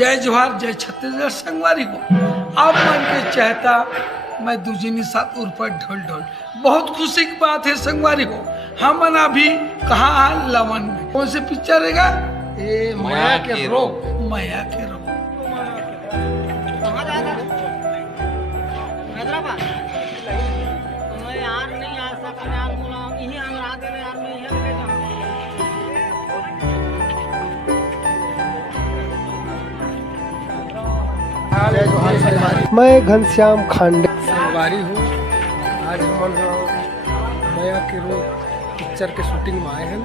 जय जोहार, जय छत्तीसगढ़ संगवारी को। आप मन के चाहता मैं दूसरी साथ उर्फ ढोल ढोल। बहुत खुशी की बात है संगवारी को, हम अभी कहाँ लवन में कौन से पिक्चर रहेगा? ए माया के रोग, माया के रोग। मैं घनश्याम खांडे संगवारी हूँ। आज हम माया के रोग पिक्चर के शूटिंग में आए हैं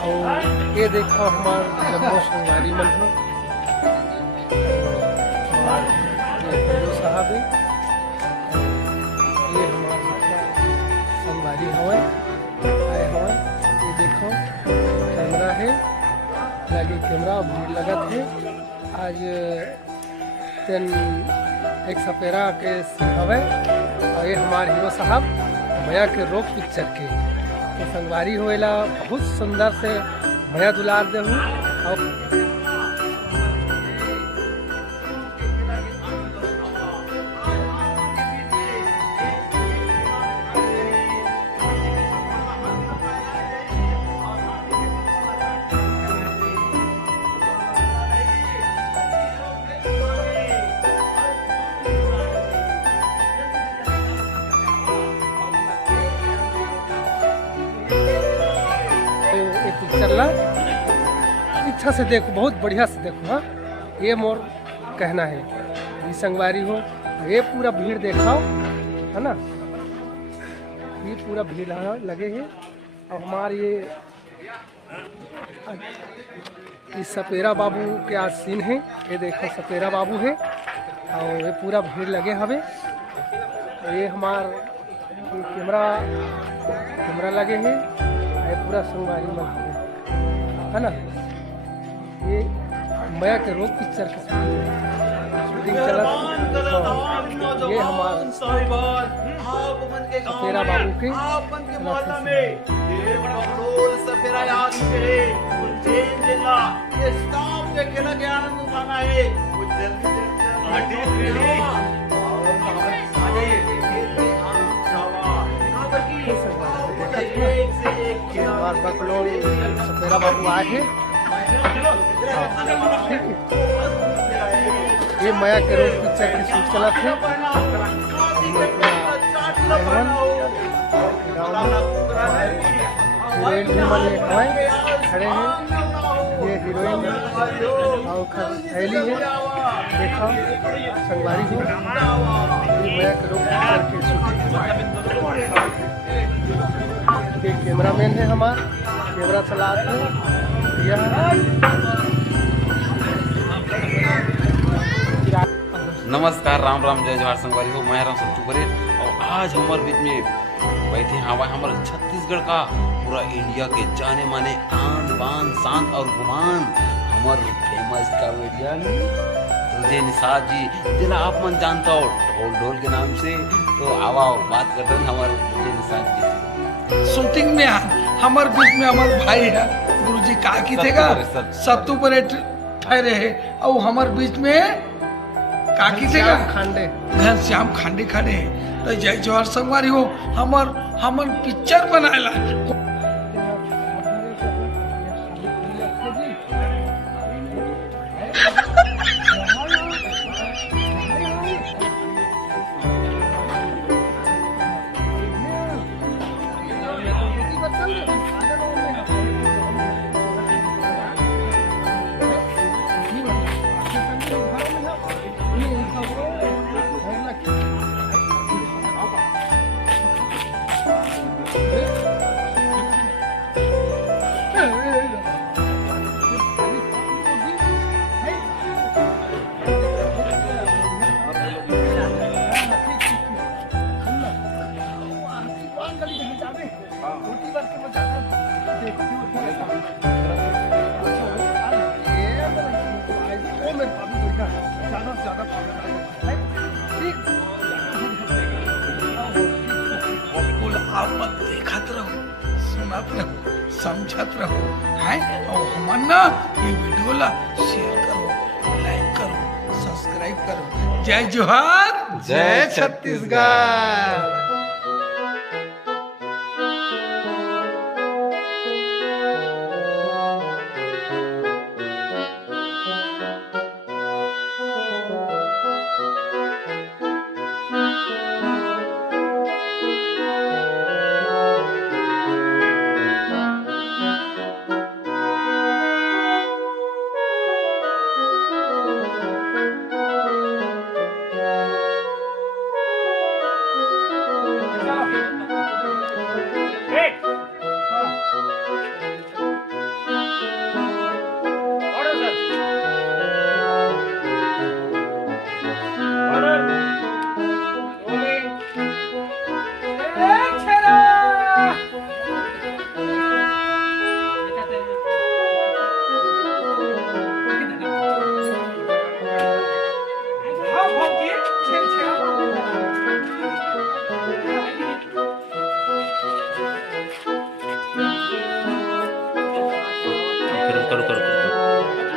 और ये देखो हमारे जम्मू संगवारी मन हो साहब है, ये हमारे संगवारी हवा आए हवा। ये देखो कैमरा है, लगे कैमरा भीड़ लगत है। आज एक सपेरा के हवे और ये हमारे हीरो साहब माया के रोग पिक्चर के तो संगवारी होएला बहुत सुंदर से माया दुलार दे हूँ। और पिक्चर ला इच्छा से देखो, बहुत बढ़िया से देखो। हाँ, ये मोर कहना है। ये संगवारी हो, ये पूरा भीड़ देखाओ, है ना? ये पूरा भीड़ लगे है। और हमारे ये सपेरा बाबू के आज सीन है। ये देखो सपेरा बाबू है और ये पूरा भीड़ लगे हवे। ये हमार कैमरा लगे है, ये पूरा संगवारी मन है ना? ये माया के रोग पिक्चर की शूटिंग चला। ये हमारा सपेरा बाबू के सपेरा बाबू आए हैं। ये माया के रोग पिक्चर की शूट चला थे। हीरोइन भी खड़े हैं। ये हीरोइन और थैली है, देखा संगवारी हो। ये माया के रोग पिक्चर की शूटिंग। ये कैमरामैन है हमारा, कैमरा चलाते हैं। नमस्कार, राम राम, जय जोहार संगवारी हो। मैं राम सत्तू करे और आज हमारे बीच में बैठे हैं हमारे छत्तीसगढ़ का पूरा इंडिया के जाने माने आन बान शान और गुमान हमारे फेमस कॉमेडियन तुझे निषाद जी, जिला आप मन जानता हो ढोल ढोल के नाम से। तो आओ बात करते हैं हमारे तुझे निषाद जी से। शूटिंग में हमारे बीच में हमारे भाई है गुरुजी काकी थेगा सत्तू पर ठहरे है और हमारे बीच में काकी थेगा खांडे घनश्याम खांडे खड़े हैं। तो जय जोहार संगवारी हो। हमर पिक्चर बनाएला आप देखत रहो, सुनत रहो, समझत रहो है। और हमन ना ये वीडियो ला शेयर करो, लाइक करो। जय जोहार। जय छत्तीसगढ़।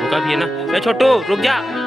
रुका भी है ना। ए छोटू रुक जा।